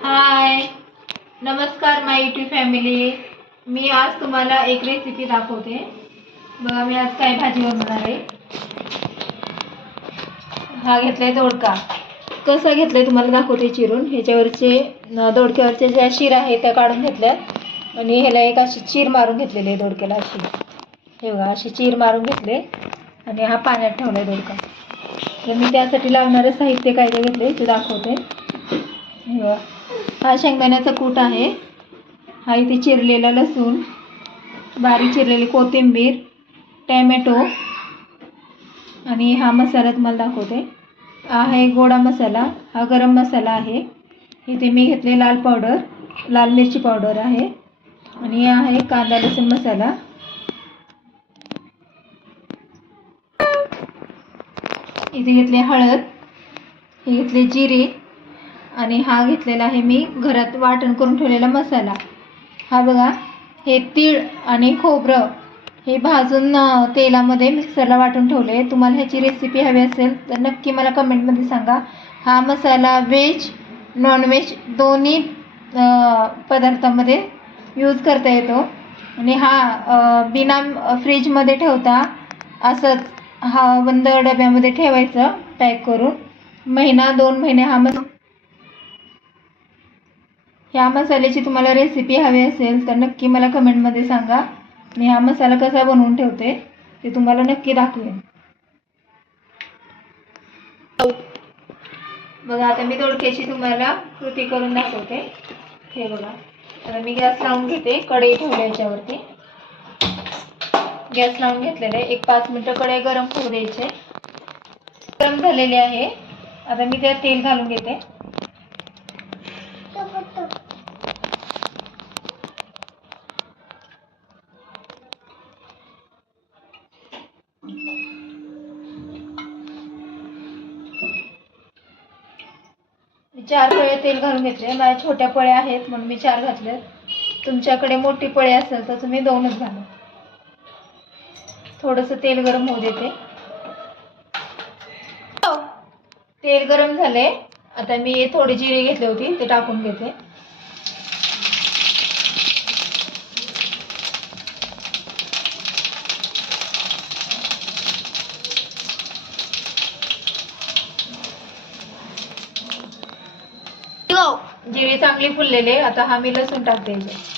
हाय नमस्कार माय YouTube family मी आज तुम्हाला एक रेसिपी दाखवते. बघा मी आज काय भाजी बनवणार आहे. हा घेतलाय दोडका. कसा घेतलाय तुम्हाला दाखवते चिरून. ह्याच्यावरचे दोडक्यावरचे ज्या शिर आहे त्या काढून घेतल्यात. आणि ह्याला एक अशी चीर मारून घेतलेली आहे दोडक्याला अशी. हे बघा अशी चीर मारून घेतले. आणि हा पाण्यात ठेवलाय दोडका. तर मी त्यासाठी लागणारं साहित्य काय काय घेतले ते दाखवते. हे बघा. हा शेंगदाण्याचा कूट आहे. हा इथे चिरलेला लसूण बारीक चिरलेली कोथिंबीर टॅमॅटो आणि हा मसाला तुम्हाला दाखवते. हा आहे गोडा मसाला हा गरम मसाला आहे. इथे मी घेतले लाल पावडर लाल मिरची पावडर आहे. आणि हा आहे कांदा लसूण मसाला. इथे घेतले हळद हे घेतले जिरे आणि हा घेतलेला आहे मी घरात वाटण करून ठेवलेला मसाला. हा बघा हे तीळ आणि खोबरं हे भाजून तेलामध्ये मिक्सरला वाटून ठेवले. तुम्हाला ह्याची रेसिपी हवी असेल तर नक्की मला कमेंटमध्ये सांगा. हा मसाला व्हेज नॉनव्हेज दोन्ही पदार्थामध्ये यूज करता येतो. आणि हा बिना फ्रीजमध्ये ठेवता असंच हा बंद डब्यामध्ये ठेवायचं पॅक करून. महिना दोन महिने हा मग ह्या मसाल्याची तुम्हाला रेसिपी हवी असेल तर नक्की मला कमेंटमध्ये सांगा. मी हा मसाला कसा बनवून ठेवते ते तुम्हाला नक्की दाखवेन. बघा आता मी दोडक्याची तुम्हाला कृती करून दाखवते. हे बघा. आता मी गॅस लावून घेते कढई ठेवल्या याच्यावरती. गॅस लावून घेतलेले एक पाच मिनटं कढई गरम होऊ द्यायचे गरम झालेली आहे. आता मी त्यात तेल घालून घेते. चार पळे तेल घालून घेतले. माझ्या छोट्या पळ्या आहेत म्हणून मी चार घातले तुमच्याकडे मोठी पळे असेल तर तुम्ही दोनच घाला. थोडंसं तेल गरम होऊ देते. हो. तेल गरम झाले आता मी थोडी जिरी घेतली होती ते टाकून घेते हो, जिरी चांगली फुललेले आता हा मी लसूण टाकते याच्यात.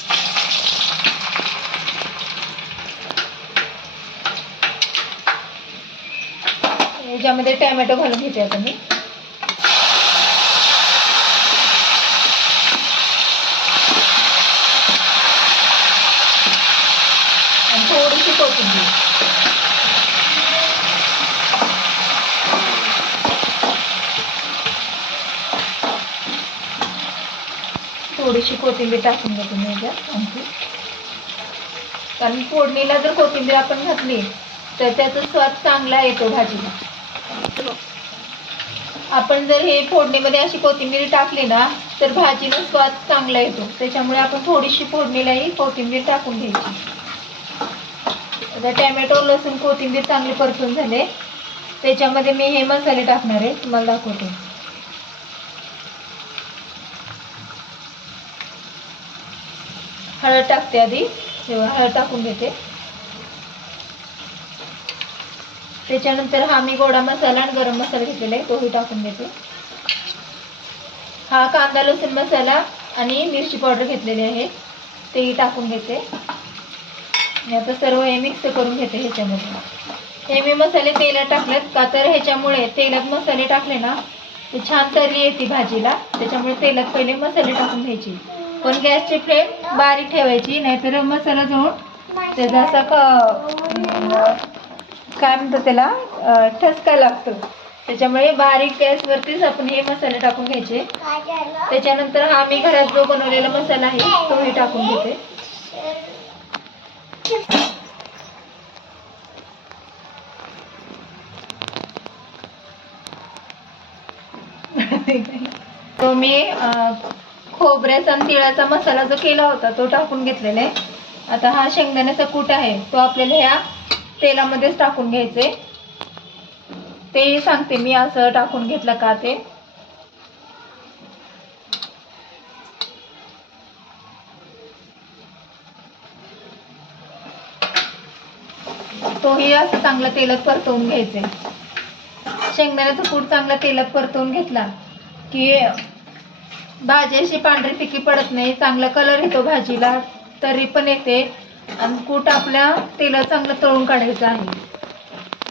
याच्यामध्ये टॅमॅटो घालून घेते आता मी आणि थोडीशी कोथिंबीर थोडीशी कोथिंबीर टाकून घेते मी याच्यात आणखी कारण फोडणीला जर कोथिंबीर आपण घातली तर त्याचा स्वाद चांगला येतो भाजीला. आपण जर हे फोडणीमध्ये अशी कोथिंबीर टाकली ना तर भाजीला स्वाद चांगला येतो. त्याच्यामुळे आपण थोडीशी फोडणीलाही कोथिंबीर टाकून घ्यायची. आता टॅमॅटो लसूण कोथिंबीर चांगली परतून झाले. त्याच्यामध्ये मी हे मसाले टाकणार आहे. तुम्हाला दाखवते. हळद टाकते आधी. तेव्हा हळद टाकून घेते. त्याच्यानंतर हा मी गोडा मसाला आणि गरम मसाला घेतलेला आहे. तोही टाकून देते हा कांदा लसूण मसाला आणि मिरची पावडर घेतलेली आहे. तेही टाकून घेते. मी आता सर्व हे मिक्स करून घेते ह्याच्यामध्ये. हे मी मसाले तेलात टाकलेत का तर ह्याच्यामुळे तेलात मसाले टाकले ना ते छान तरी येते भाजीला त्याच्यामुळे तेलात पहिले मसाले टाकून घ्यायची. पण गॅसची फ्लेम बारीक ठेवायची नाहीतर मसाला जळून त्याचा असा काय म्हणतो त्याला ठसका लागतो. त्याच्यामुळे बारीक गॅसवरतीच आपण हे मसाले टाकून घ्यायचे. त्याच्यानंतर हा मी घरात जो बनवलेला मसाला आहे तोही टाकून घेते. तो मी खोबऱ्याचा आणि तिळाचा मसाला जो केला होता तो टाकून घेतलेला. आहे आता हा शेंगदाण्याचा कूट आहे तो आपल्याला ह्या तेलामध्येच टाकून घ्यायचे. ते सांगते मी असं टाकून घेतलं का ते. तोही असं चांगलं तेलात परतवून घ्यायचं. शेंगदाण्याचं कूट चांगलं तेलात परतवून घेतला की भाजी अशी पांढरी फिकी पडत नाही चांगला कलर येतो भाजीला तरी पण येते. आणि कूट आपल्या तेलात चांगलं तळून काढायचं आहे.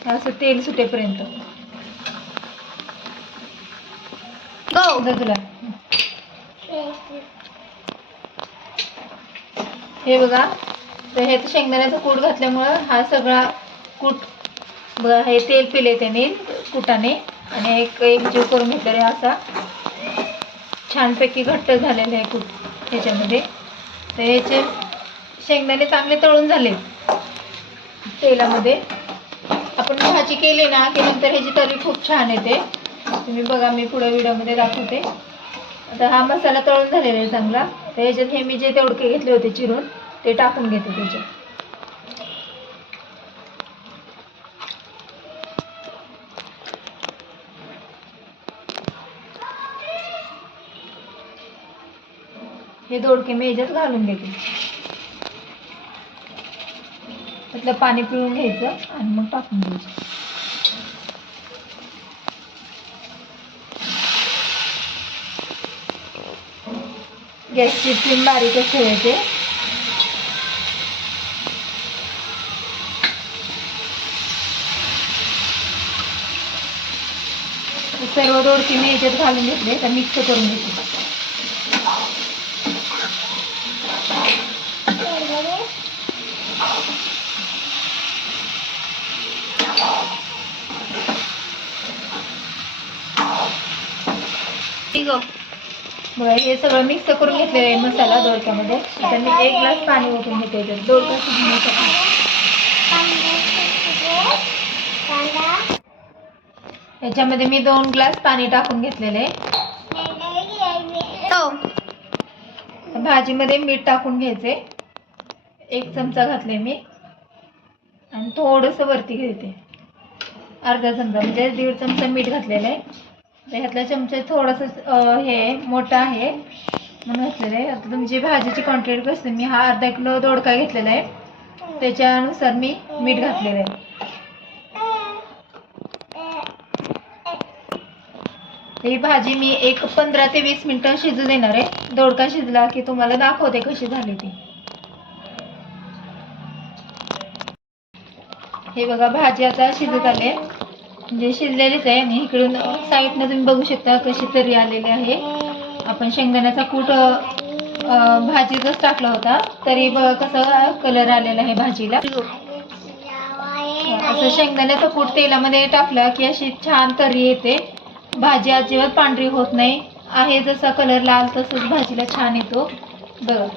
असं तेल सुटेपर्यंत. तुला. हे बघा तर हे शेंगदाण्याचं कूट घातल्यामुळं हा सगळा कूट. बघा हे तेल पिले त्याने कुटाने. आणि एक एक जीव करून घेतलेला आहे असा. छानपैकी घट्ट झालेला आहे कूट ह्याच्यामध्ये. तर ह्याचे शेंगदाणे चांगले तळून झाले तेलामध्ये. आपण भाजी केली ना की नंतर ह्याची तरी खूप छान येते. तुम्ही बघा मी पुढे व्हिडिओमध्ये दाखवते. आता हा मसाला तळून झालेला आहे चांगला. तर ह्याच्यात हे मी जे तेवढके घेतले होते चिरून ते टाकून घेते त्याच्यात. हे दोडके मी याच्यात घालून घेते. त्यातलं पाणी पिळून घ्यायचं आणि मग टाकून द्यायचं. गॅसची फ्लेम बारीकच ठेवायचे सर्व दोडके मी याच्यात घालून घेतले तर मिक्स करून घेते. बघा हे सगळं मिक्स करून घेतलेलं आहे मसाला दोडक्यामध्ये. आता मी एक ग्लास पाणी ओतून घेते. दोडका शिजण्यासाठी याच्यामध्ये मी दोन ग्लास पाणी टाकून घेतलेलं आहे. भाजीमध्ये मीठ टाकून घ्यायचे. एक चमचा घातले मी. आणि थोडंसं वरती घेते अर्धा चमचा म्हणजे दीड चमचा मीठ घातलेलं आहे. ह्यातला चमचा थोडंसं हे मोठा आहे. म्हणून घातलेलं आहे. आता तुमची भाजीची क्वांटिटी कसं मी हा अर्धा किलो दोडका घेतलेला आहे. त्याच्यानुसार मी मीठ घातलेलं आहे. ही भाजी मी एक पंधरा ते वीस मिनिटं शिजू देणार आहे. दोडका शिजला की तुम्हाला दाखवते कशी झाली ती. हे बघा भाजी आता शिजत आली आहे. म्हणजे शिजलेलीच आहे आणि इकडून साईडनं तुम्ही बघू शकता कशी तरी आलेली आहे. आपण शेंगदाण्याचा कूट भाजीतच टाकला होता. तरी बघा कसा कलर आलेला आहे भाजीला. असं शेंगदाण्याचं कूट तेलामध्ये टाकलं की अशी छान तरी येते. भाजी अजिबात पांढरी होत नाही. आहे जसा कलर लाल तसंच भाजीला छान येतो. बघा.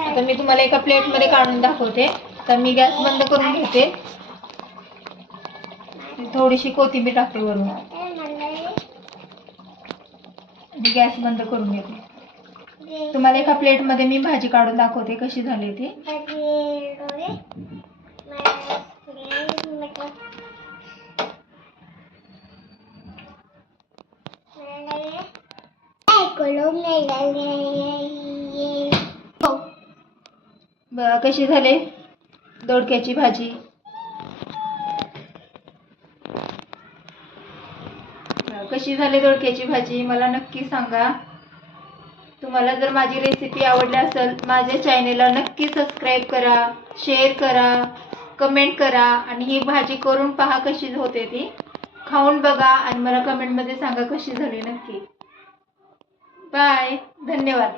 आता मी तुम्हाला एका प्लेटमध्ये काढून दाखवते. तर मी गॅस बंद करून घेते. थोडीशी कोथिंबीर टाकते वरून. गॅस बंद करून घेते. तुम्हाला एका प्लेटमध्ये मी भाजी काढून दाखवते कशी झाली ती. कशी झाले दोडक्याची भाजी? कशी झाली दोडक्याची भाजी? मला नक्की सांगा. तुम्हाला जर माझी रेसिपी आवडली असेल माझ्या चॅनेलला नक्की सबस्क्राईब करा शेअर करा कमेंट करा आणि ही भाजी करून पहा कशी होते ती. खाऊन बघा आणि मला कमेंटमध्ये सांगा कशी झाली नक्की. बाय. धन्यवाद.